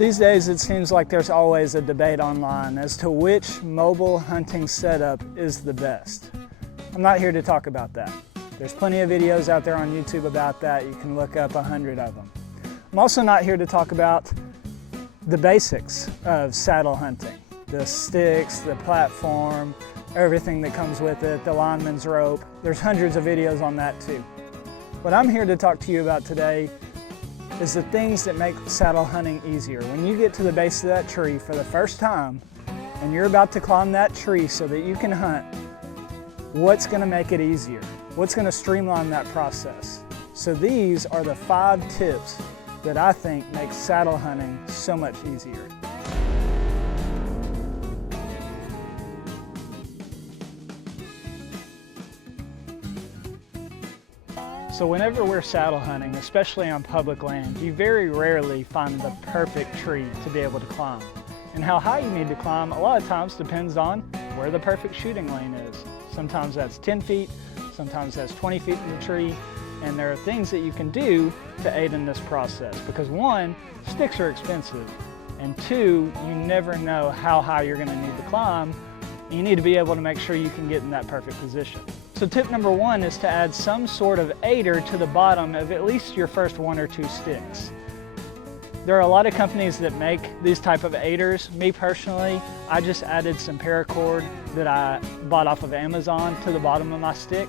These days it seems like there's always a debate online as to which mobile hunting setup is the best. I'm not here to talk about that. There's plenty of videos out there on YouTube about that. You can look up 100 of them. I'm also not here to talk about the basics of saddle hunting. The sticks, the platform, everything that comes with it, the lineman's rope. There's hundreds of videos on that too. What I'm here to talk to you about today is the things that make saddle hunting easier. When you get to the base of that tree for the first time and you're about to climb that tree so that you can hunt, what's going to make it easier? What's going to streamline that process? So these are the 5 tips that I think make saddle hunting so much easier. So whenever we're saddle hunting, especially on public land, you very rarely find the perfect tree to be able to climb. And how high you need to climb a lot of times depends on where the perfect shooting lane is. Sometimes that's 10 feet, sometimes that's 20 feet in the tree, and there are things that you can do to aid in this process. Because 1, sticks are expensive, and 2, you never know how high you're gonna need to climb. You need to be able to make sure you can get in that perfect position. So tip number 1 is to add some sort of aider to the bottom of at least your first 1 or 2 sticks. There are a lot of companies that make these type of aiders. Me personally, I just added some paracord that I bought off of Amazon to the bottom of my stick,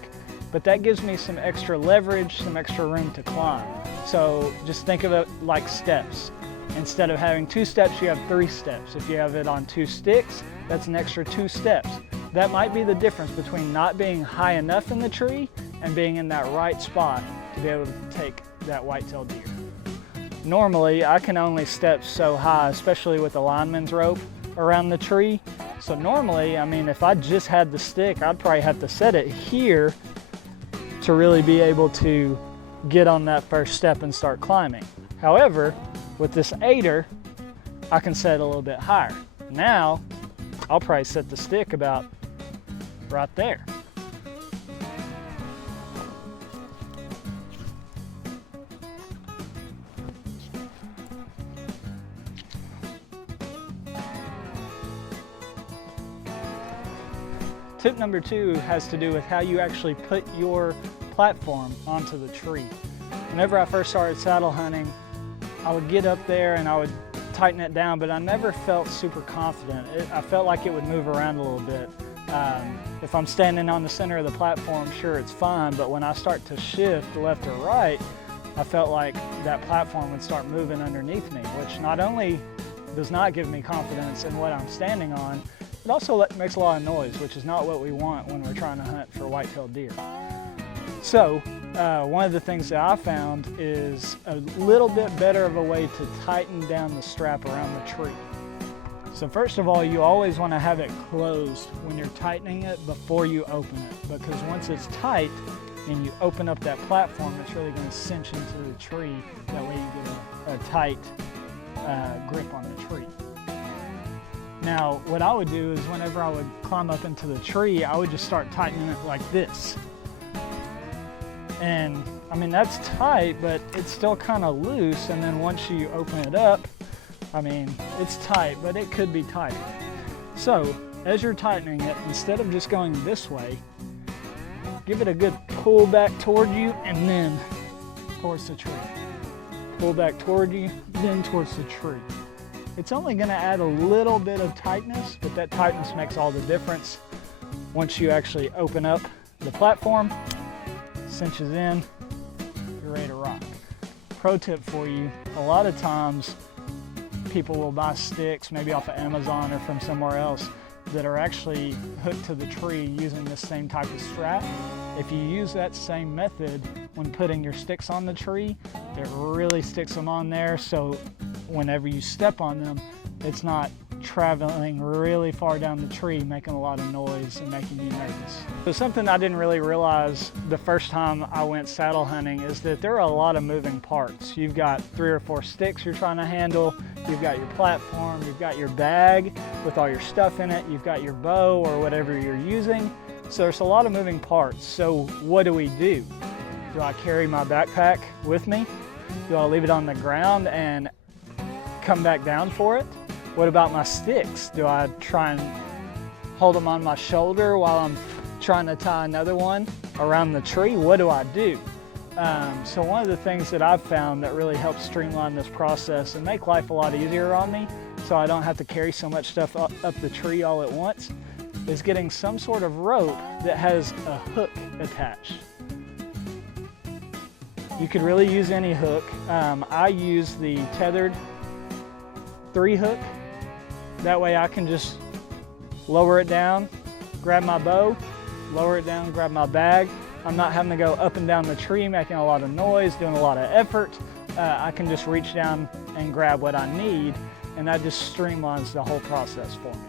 but that gives me some extra leverage, some extra room to climb. So just think of it like steps. Instead of having 2 steps, you have 3 steps. If you have it on 2 sticks, that's an extra 2 steps. That might be the difference between not being high enough in the tree and being in that right spot to be able to take that whitetail deer. Normally, I can only step so high, especially with the lineman's rope around the tree. So normally, I mean, if I just had the stick, I'd probably have to set it here to really be able to get on that first step and start climbing. However, with this aider, I can set it a little bit higher. Now, I'll probably set the stick about right there. Tip number 2 has to do with how you actually put your platform onto the tree. Whenever I first started saddle hunting, I would get up there and I would tighten it down, but I never felt super confident. I felt like it would move around a little bit. If I'm standing on the center of the platform, sure, it's fine, but when I start to shift left or right, I felt like that platform would start moving underneath me, which not only does not give me confidence in what I'm standing on, it also makes a lot of noise, which is not what we want when we're trying to hunt for white-tailed deer. So one of the things that I found is a little bit better of a way to tighten down the strap around the tree. So first of all, you always want to have it closed when you're tightening it before you open it, because once it's tight and you open up that platform, it's really going to cinch into the tree. That way you get a tight grip on the tree. Now, what I would do is whenever I would climb up into the tree, I would just start tightening it like this. And I mean, that's tight, but it's still kind of loose. And then once you open it up, I mean, it's tight, but it could be tighter. So as you're tightening it, instead of just going this way, give it a good pull back toward you and then towards the tree. Pull back toward you, then towards the tree. It's only going to add a little bit of tightness, but that tightness makes all the difference. Once you actually open up the platform, cinches in, you're ready to rock. Pro tip for you, a lot of times people will buy sticks, maybe off of Amazon or from somewhere else, that are actually hooked to the tree using this same type of strap. If you use that same method when putting your sticks on the tree, it really sticks them on there, so whenever you step on them, it's not traveling really far down the tree, making a lot of noise and making you nervous. So something I didn't really realize the first time I went saddle hunting is that there are a lot of moving parts. You've got 3 or 4 sticks you're trying to handle, you've got your platform, you've got your bag with all your stuff in it, you've got your bow or whatever you're using. So there's a lot of moving parts. So what do? Do I carry my backpack with me? Do I leave it on the ground and come back down for it? What about my sticks? Do I try and hold them on my shoulder while I'm trying to tie another one around the tree? What do I do? So one of the things that I've found that really helps streamline this process and make life a lot easier on me, so I don't have to carry so much stuff up the tree all at once, is getting some sort of rope that has a hook attached. You could really use any hook. I use the tethered 3-hook. That way I can just lower it down, grab my bow, lower it down, grab my bag. I'm not having to go up and down the tree, making a lot of noise, doing a lot of effort. I can just reach down and grab what I need, and that just streamlines the whole process for me.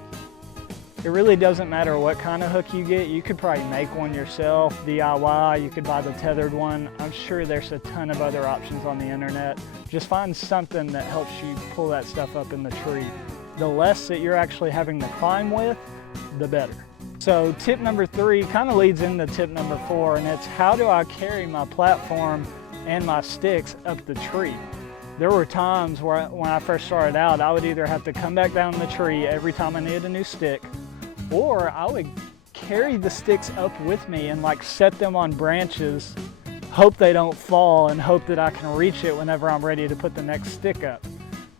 It really doesn't matter what kind of hook you get. You could probably make one yourself, DIY. You could buy the tethered one. I'm sure there's a ton of other options on the internet. Just find something that helps you pull that stuff up in the tree. The less that you're actually having to climb with, the better. So tip number 3 kind of leads into tip number 4, and it's how do I carry my platform and my sticks up the tree? There were times where when I first started out, I would either have to come back down the tree every time I needed a new stick, or I would carry the sticks up with me and like set them on branches, hope they don't fall, and hope that I can reach it whenever I'm ready to put the next stick up.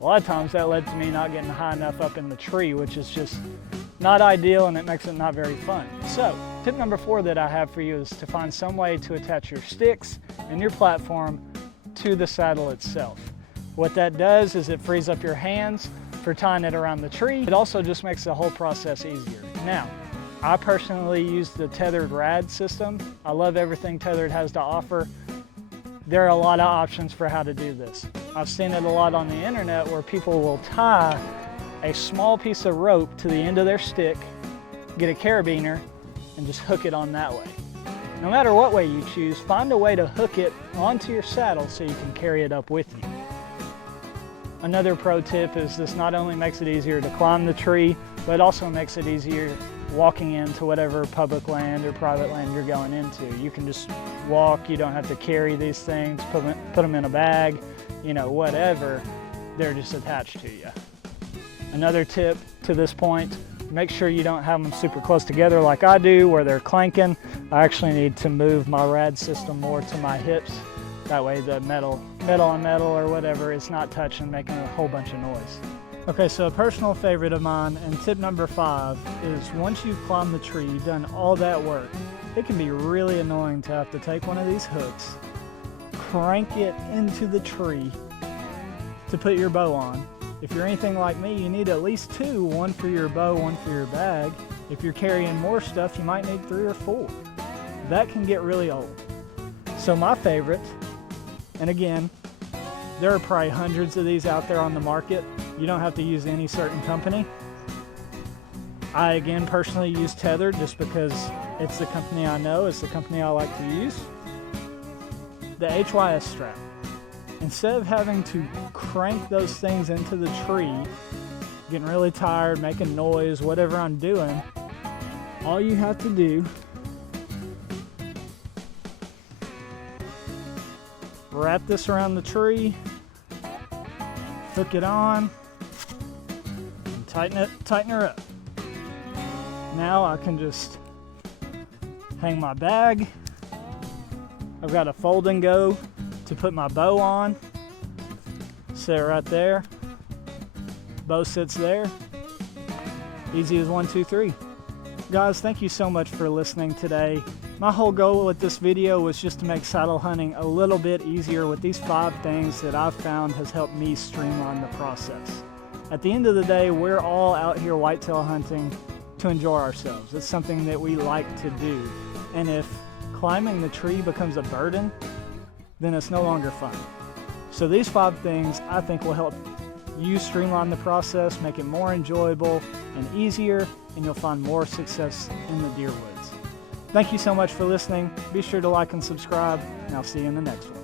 A lot of times that led to me not getting high enough up in the tree, which is just not ideal, and it makes it not very fun. So tip number 4 that I have for you is to find some way to attach your sticks and your platform to the saddle itself. What that does is it frees up your hands for tying it around the tree. It also just makes the whole process easier. Now, I personally use the tethered rad system. I love everything tethered has to offer. There are a lot of options for how to do this. I've seen it a lot on the internet where people will tie a small piece of rope to the end of their stick, get a carabiner, and just hook it on that way. No matter what way you choose, find a way to hook it onto your saddle so you can carry it up with you. Another pro tip is this not only makes it easier to climb the tree, but it also makes it easier walking into whatever public land or private land you're going into. You can just walk, you don't have to carry these things, put them in a bag, you know, whatever, they're just attached to you. Another tip to this point, make sure you don't have them super close together like I do where they're clanking. I actually need to move my rad system more to my hips. That way the metal on metal or whatever is not touching, making a whole bunch of noise. Okay, so a personal favorite of mine and tip number 5 is once you've climbed the tree, you've done all that work, it can be really annoying to have to take one of these hooks, crank it into the tree to put your bow on. If you're anything like me, you need at least 2, one for your bow, one for your bag. If you're carrying more stuff, you might need 3 or 4. That can get really old. So my favorite, and again, there are probably hundreds of these out there on the market. You don't have to use any certain company. I, again, personally use tethered just because it's the company I know, it's the company I like to use. The HYS strap. Instead of having to crank those things into the tree, getting really tired, making noise, whatever I'm doing, all you have to do, wrap this around the tree, hook it on, and tighten her up. Now I can just hang my bag. I've got a fold and go to put my bow on. Set it right there. Bow sits there. Easy as 1, 2, 3. Guys, thank you so much for listening today. My whole goal with this video was just to make saddle hunting a little bit easier with these 5 things that I've found has helped me streamline the process. At the end of the day, we're all out here whitetail hunting to enjoy ourselves. It's something that we like to do. And if climbing the tree becomes a burden, then it's no longer fun. So these 5 things I think will help you streamline the process, make it more enjoyable and easier, and you'll find more success in the deer woods. Thank you so much for listening. Be sure to like and subscribe, and I'll see you in the next one.